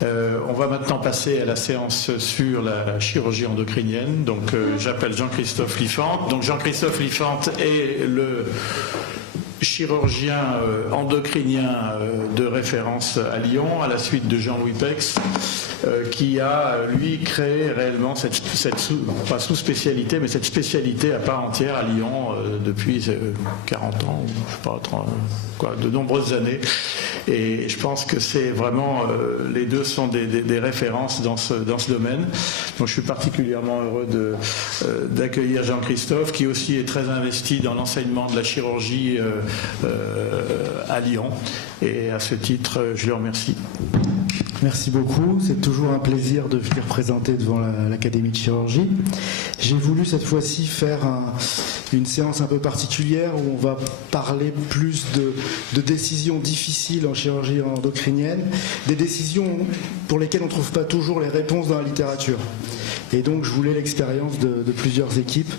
On va maintenant passer à la séance sur la chirurgie endocrinienne. Donc, j'appelle Jean-Christophe Liffante. Donc, Jean-Christophe Liffante est le chirurgien endocrinien de référence à Lyon, à la suite de Jean-Louis Pex, qui a, lui, créé réellement cette pas sous-spécialité, mais cette spécialité à part entière à Lyon depuis 40 ans, je sais pas, 30, de nombreuses années. Et je pense que c'est vraiment, les deux sont des références dans ce domaine. Donc je suis particulièrement heureux d'accueillir Jean-Christophe, qui aussi est très investi dans l'enseignement de la chirurgie à Lyon. Et à ce titre, je le remercie. Merci beaucoup, c'est toujours un plaisir de venir présenter devant l'Académie de chirurgie. J'ai voulu cette fois-ci faire une séance un peu particulière où on va parler plus de décisions difficiles en chirurgie endocrinienne, des décisions pour lesquelles on ne trouve pas toujours les réponses dans la littérature. Et donc je voulais l'expérience de plusieurs équipes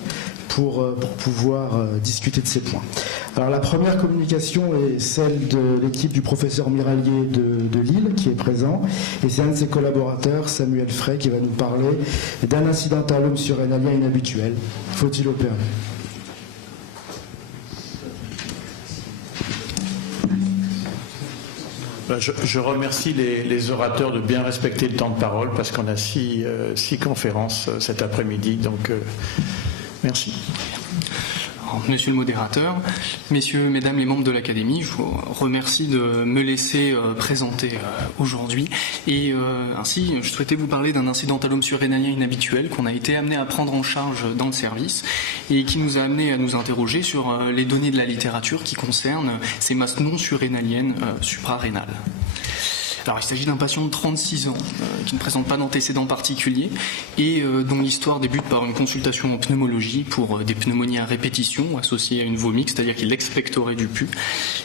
pour pouvoir discuter de ces points. Alors la première communication est celle de l'équipe du professeur Mirallier de Lille qui est présent, et c'est un de ses collaborateurs, Samuel Frey, qui va nous parler d'un incidentalome surrénalien inhabituel. Faut-il opérer ? Je remercie les orateurs de bien respecter le temps de parole parce qu'on a six conférences cet après-midi, donc merci. Alors, monsieur le modérateur, messieurs, mesdames les membres de l'Académie, je vous remercie de me laisser présenter aujourd'hui. Et ainsi, je souhaitais vous parler d'un incidentalome surrénalien inhabituel qu'on a été amené à prendre en charge dans le service et qui nous a amené à nous interroger sur les données de la littérature qui concernent ces masses non surrénaliennes suprarénales. Alors, il s'agit d'un patient de 36 ans qui ne présente pas d'antécédents particuliers et dont l'histoire débute par une consultation en pneumologie pour des pneumonies à répétition associées à une vomique, c'est-à-dire qu'il expectorait du pus,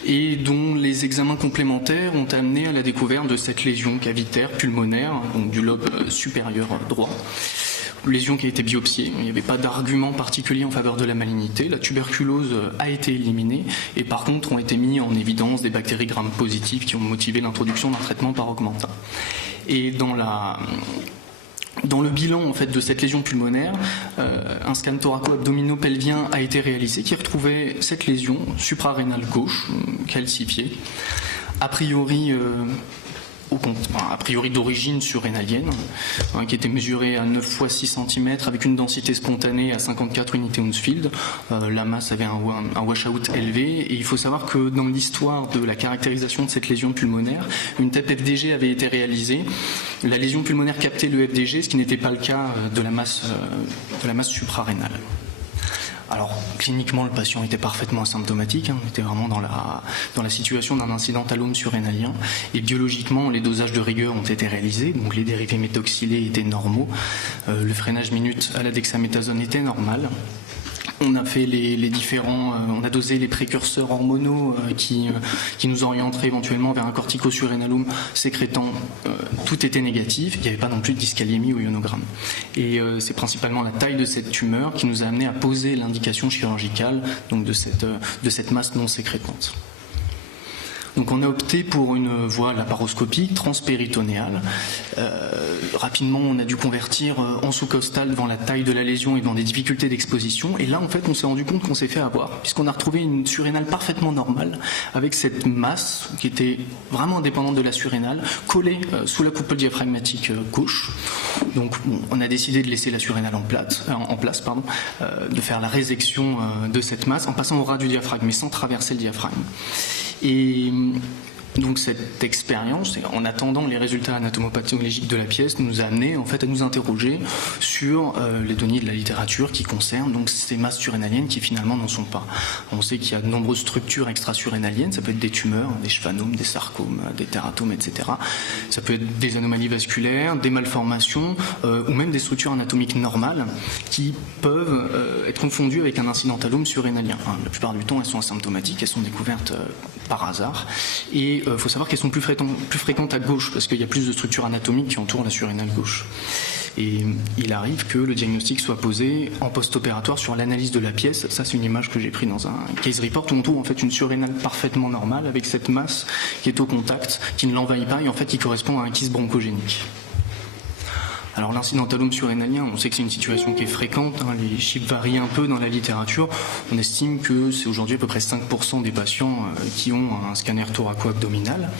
et dont les examens complémentaires ont amené à la découverte de cette lésion cavitaire pulmonaire, donc du lobe supérieur droit. Lésion qui a été biopsiée, il n'y avait pas d'argument particulier en faveur de la malignité, la tuberculose a été éliminée et par contre ont été mis en évidence des bactéries gram positives qui ont motivé l'introduction d'un traitement par augmentin. Et dans le bilan en fait de cette lésion pulmonaire, un scan thoraco-abdominopelvien a été réalisé qui retrouvait cette lésion suprarénale gauche calcifiée, a priori d'origine surrénalienne, qui était mesurée à 9 x 6 cm avec une densité spontanée à 54 unités Hounsfield. La masse avait un washout élevé et il faut savoir que dans l'histoire de la caractérisation de cette lésion pulmonaire, une TEP FDG avait été réalisée. La lésion pulmonaire captait le FDG, ce qui n'était pas le cas de la masse suprarénale. Alors, cliniquement, le patient était parfaitement asymptomatique, on était vraiment dans la situation d'un incidentalome surrénalien, et biologiquement, les dosages de rigueur ont été réalisés, donc les dérivés méthoxylés étaient normaux, le freinage minute à la dexaméthasone était normal. On a fait on a dosé les précurseurs hormonaux qui nous orienteraient éventuellement vers un corticosurrénalome sécrétant. Tout était négatif, il n'y avait pas non plus de dyscaliémie ou ionogramme. Et c'est principalement la taille de cette tumeur qui nous a amené à poser l'indication chirurgicale donc de cette masse non sécrétante. Donc on a opté pour une voie laparoscopique transpéritonéale. Rapidement, on a dû convertir en sous-costal devant la taille de la lésion et devant des difficultés d'exposition. Et là, en fait, on s'est rendu compte qu'on s'est fait avoir, puisqu'on a retrouvé une surrénale parfaitement normale, avec cette masse qui était vraiment indépendante de la surrénale, collée sous la coupole diaphragmatique gauche. Donc on a décidé de laisser la surrénale en place, de faire la résection de cette masse en passant au ras du diaphragme, mais sans traverser le diaphragme. Et donc cette expérience, en attendant les résultats anatomopathologiques de la pièce, nous a amené en fait à nous interroger sur les données de la littérature qui concernent donc ces masses surrénaliennes qui finalement n'en sont pas. On sait qu'il y a de nombreuses structures extrasurrénaliennes, ça peut être des tumeurs, des schwannomes, des sarcomes, des tératomes, etc. Ça peut être des anomalies vasculaires, des malformations ou même des structures anatomiques normales qui peuvent être confondues avec un incidentalome surrénalien. La plupart du temps, elles sont asymptomatiques, elles sont découvertes par hasard et il faut savoir qu'elles sont plus fréquentes à gauche parce qu'il y a plus de structures anatomiques qui entourent la surrénale gauche. Et il arrive que le diagnostic soit posé en post-opératoire sur l'analyse de la pièce. Ça, c'est une image que j'ai prise dans un case report où on trouve en fait une surrénale parfaitement normale avec cette masse qui est au contact, qui ne l'envahit pas et en fait qui correspond à un kyste bronchogénique. Alors l'incidentalome surrénalien, on sait que c'est une situation qui est fréquente, hein, les chiffres varient un peu dans la littérature. On estime que c'est aujourd'hui à peu près 5% des patients qui ont un scanner thoraco-abdominal.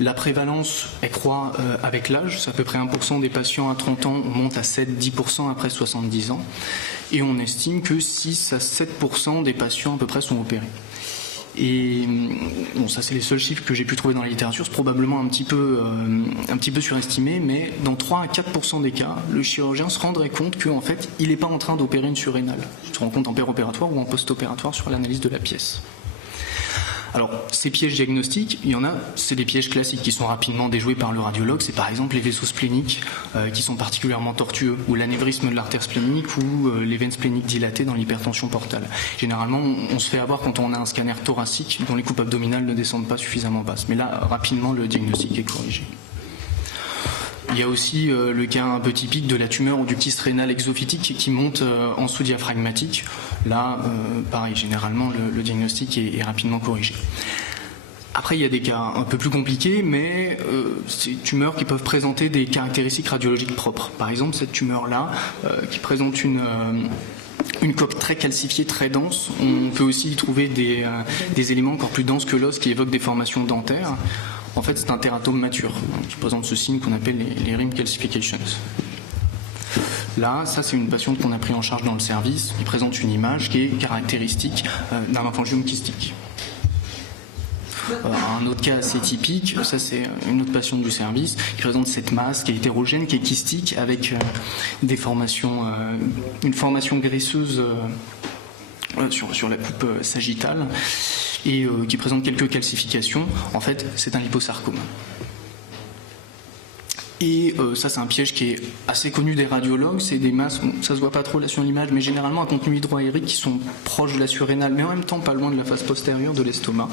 La prévalence, elle croît avec l'âge, c'est à peu près 1% des patients à 30 ans, on monte à 7-10% après 70 ans. Et on estime que 6 à 7% des patients à peu près sont opérés. Et bon, ça c'est les seuls chiffres que j'ai pu trouver dans la littérature, c'est probablement un petit peu surestimé, mais dans 3 à 4% des cas, le chirurgien se rendrait compte qu'en fait, il n'est pas en train d'opérer une surrénale. Il se rend compte en péropératoire ou en post-opératoire sur l'analyse de la pièce. Alors, ces pièges diagnostiques, il y en a, c'est des pièges classiques qui sont rapidement déjoués par le radiologue. C'est par exemple les vaisseaux spléniques qui sont particulièrement tortueux, ou l'anévrisme de l'artère splénique, ou les veines spléniques dilatées dans l'hypertension portale. Généralement, on se fait avoir quand on a un scanner thoracique dont les coupes abdominales ne descendent pas suffisamment basses. Mais là, rapidement, le diagnostic est corrigé. Il y a aussi le cas un peu typique de la tumeur ou du kyste rénal exophytique qui monte en sous-diaphragmatique. Là, pareil, généralement, le diagnostic est rapidement corrigé. Après, il y a des cas un peu plus compliqués, mais ces tumeurs qui peuvent présenter des caractéristiques radiologiques propres. Par exemple, cette tumeur-là, qui présente une coque très calcifiée, très dense. On peut aussi y trouver des éléments encore plus denses que l'os qui évoquent des formations dentaires. En fait, c'est un tératome mature qui présente ce signe qu'on appelle les rim calcifications. Là, ça c'est une patiente qu'on a pris en charge dans le service qui présente une image qui est caractéristique d'un lymphangiome kystique. Un autre cas assez typique, ça c'est une autre patiente du service qui présente cette masse qui est hétérogène, qui est kystique avec des formations, une formation graisseuse sur la coupe sagittale et qui présente quelques calcifications. En fait, c'est un liposarcome. Et ça, c'est un piège qui est assez connu des radiologues. C'est des masses, ça se voit pas trop là sur l'image, mais généralement à contenu hydroaérique qui sont proches de la surrénale, mais en même temps pas loin de la face postérieure de l'estomac.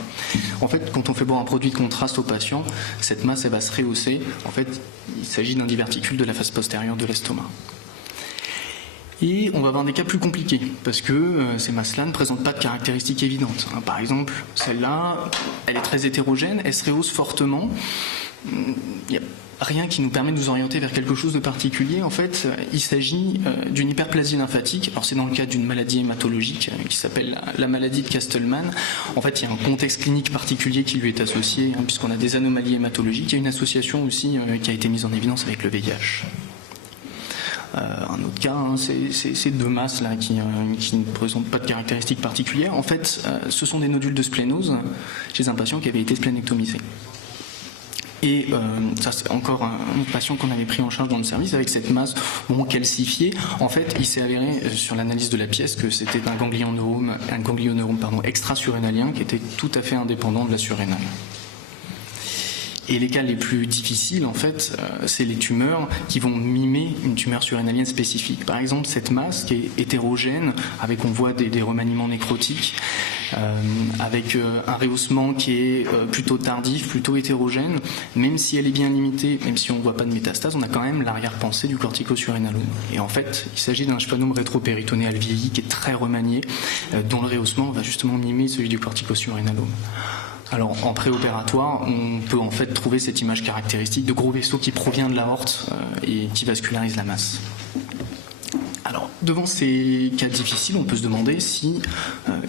En fait, quand on fait boire un produit de contraste au patient, cette masse, elle va se rehausser. En fait, il s'agit d'un diverticule de la face postérieure de l'estomac. Et on va avoir des cas plus compliqués, parce que ces masses-là ne présentent pas de caractéristiques évidentes. Par exemple, celle-là, elle est très hétérogène, elle se rehausse fortement. Il n'y a rien qui nous permet de nous orienter vers quelque chose de particulier. En fait, il s'agit d'une hyperplasie lymphatique. Alors c'est dans le cadre d'une maladie hématologique qui s'appelle la maladie de Castleman. En fait, il y a un contexte clinique particulier qui lui est associé, puisqu'on a des anomalies hématologiques. Il y a une association aussi qui a été mise en évidence avec le VIH. Un autre cas, c'est ces deux masses là qui ne présentent pas de caractéristiques particulières. En fait, ce sont des nodules de splénose chez un patient qui avait été splénectomisé. Et ça, c'est encore un autre patient qu'on avait pris en charge dans le service avec cette masse calcifiée. En fait, il s'est avéré sur l'analyse de la pièce que c'était un ganglionneurome extra-surrénalien qui était tout à fait indépendant de la surrénale. Et les cas les plus difficiles, en fait, c'est les tumeurs qui vont mimer une tumeur surrénalienne spécifique. Par exemple, cette masse qui est hétérogène, avec on voit des remaniements nécrotiques, avec un rehaussement qui est plutôt tardif, plutôt hétérogène, même si elle est bien limitée, même si on ne voit pas de métastase, on a quand même l'arrière-pensée du corticosurrénalome. Et en fait, il s'agit d'un sphlanome rétropéritonéal vieilli qui est très remanié, dont le rehaussement va justement mimer celui du corticosurrénalome. Alors en préopératoire, on peut en fait trouver cette image caractéristique de gros vaisseau qui provient de l'aorte et qui vascularise la masse. Alors devant ces cas difficiles, on peut se demander si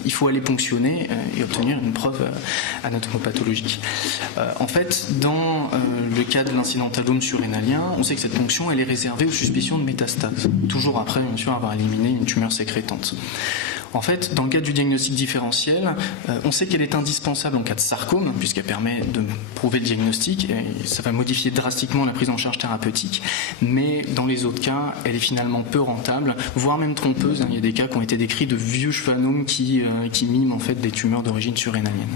il faut aller ponctionner et obtenir une preuve anatomopathologique. En fait, dans le cas de l'incidentalome surrénalien, on sait que cette ponction elle est réservée aux suspicions de métastase, toujours après bien sûr avoir éliminé une tumeur sécrétante. En fait, dans le cadre du diagnostic différentiel, on sait qu'elle est indispensable en cas de sarcome, puisqu'elle permet de prouver le diagnostic, et ça va modifier drastiquement la prise en charge thérapeutique, mais dans les autres cas, elle est finalement peu rentable, voire même trompeuse. Il y a des cas qui ont été décrits de vieux sphanomes qui miment en fait des tumeurs d'origine surrénalienne.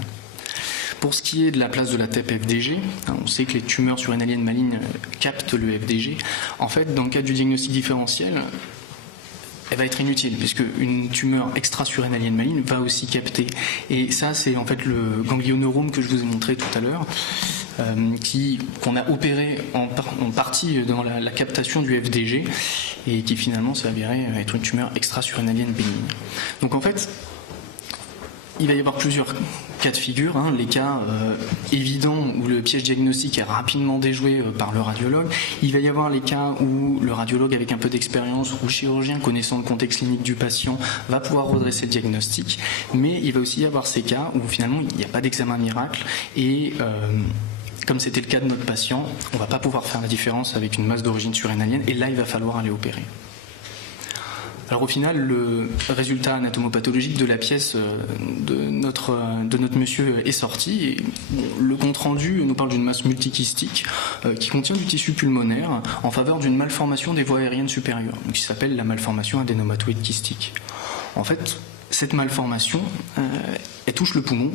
Pour ce qui est de la place de la TEP-FDG, on sait que les tumeurs surrénaliennes malignes captent le FDG. En fait, dans le cadre du diagnostic différentiel, elle va être inutile, puisque une tumeur extra-surrénalienne maligne va aussi capter. Et ça, c'est en fait le ganglioneurome que je vous ai montré tout à l'heure. qu'on a opéré en partie dans la captation du FDG et qui finalement s'est avéré être une tumeur extra-surrénalienne bénigne. Donc en fait, il va y avoir plusieurs cas de figure, les cas évidents où le piège diagnostique est rapidement déjoué par le radiologue. Il va y avoir les cas où le radiologue avec un peu d'expérience ou le chirurgien connaissant le contexte clinique du patient va pouvoir redresser le diagnostic. Mais il va aussi y avoir ces cas où finalement il n'y a pas d'examen miracle et comme c'était le cas de notre patient, on ne va pas pouvoir faire la différence avec une masse d'origine surrénalienne et là il va falloir aller opérer. Alors au final, le résultat anatomopathologique de la pièce de notre monsieur est sorti et le compte-rendu nous parle d'une masse multikystique qui contient du tissu pulmonaire en faveur d'une malformation des voies aériennes supérieures, qui s'appelle la malformation adénomatoïde kystique. En fait, cette malformation, elle touche le poumon,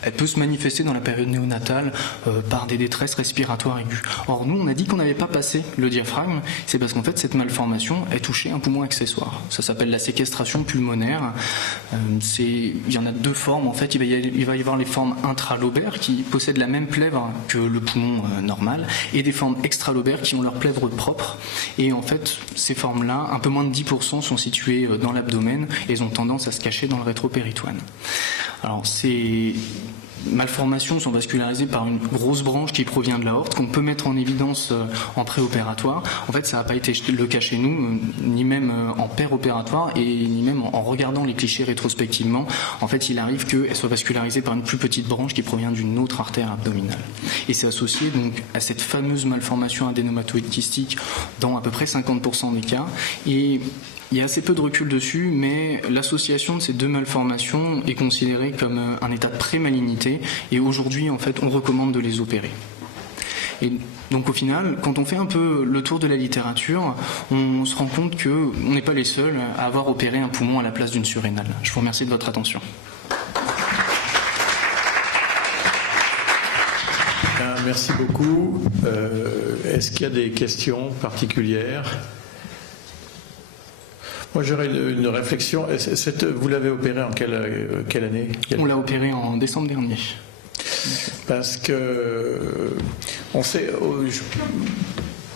elle peut se manifester dans la période néonatale par des détresses respiratoires aiguës. Or nous, on a dit qu'on n'avait pas passé le diaphragme, c'est parce qu'en fait cette malformation est touchée un poumon accessoire. Ça s'appelle la séquestration pulmonaire. Il y en a deux formes en fait. Il va y avoir les formes intralobaires qui possèdent la même plèvre que le poumon normal et des formes extralobaires qui ont leur plèvre propre. Et en fait, ces formes-là, un peu moins de 10% sont situées dans l'abdomen et elles ont tendance à se cacher dans le rétropéritoine. Alors ces malformations sont vascularisées par une grosse branche qui provient de l'aorte qu'on peut mettre en évidence en préopératoire. En fait, ça n'a pas été le cas chez nous, ni même en péropératoire et ni même en regardant les clichés rétrospectivement. En fait, il arrive qu'elle soit vascularisée par une plus petite branche qui provient d'une autre artère abdominale. Et c'est associé donc à cette fameuse malformation adénomatoïde kystique dans à peu près 50% des cas. Et il y a assez peu de recul dessus, mais l'association de ces deux malformations est considérée comme un état de pré-malignité et aujourd'hui, en fait, on recommande de les opérer. Et donc au final, quand on fait un peu le tour de la littérature, on se rend compte qu'on n'est pas les seuls à avoir opéré un poumon à la place d'une surrénale. Je vous remercie de votre attention. Merci beaucoup. Est-ce qu'il y a des questions particulières ? Moi, j'aurais une réflexion. Vous l'avez opéré en quelle année ? On l'a opéré en décembre dernier. Parce que on sait,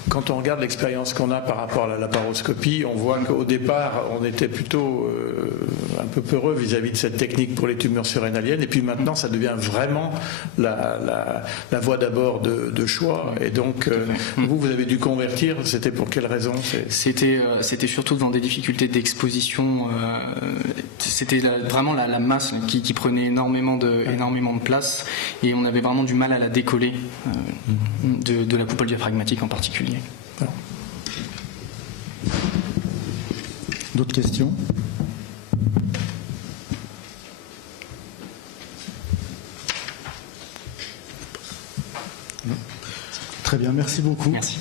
quand on regarde l'expérience qu'on a par rapport à la laparoscopie, on voit qu'au départ, on était plutôt un peu peureux vis-à-vis de cette technique pour les tumeurs surrénaliennes, et puis maintenant, ça devient vraiment la voie d'abord de choix. Et donc, vous avez dû convertir. C'était pour quelle raison ? C'était surtout dans des difficultés d'exposition. C'était vraiment la masse qui prenait énormément de place, et on avait vraiment du mal à la décoller de la coupole diaphragmatique en particulier. D'autres questions ? Non. Très bien, merci beaucoup. Merci.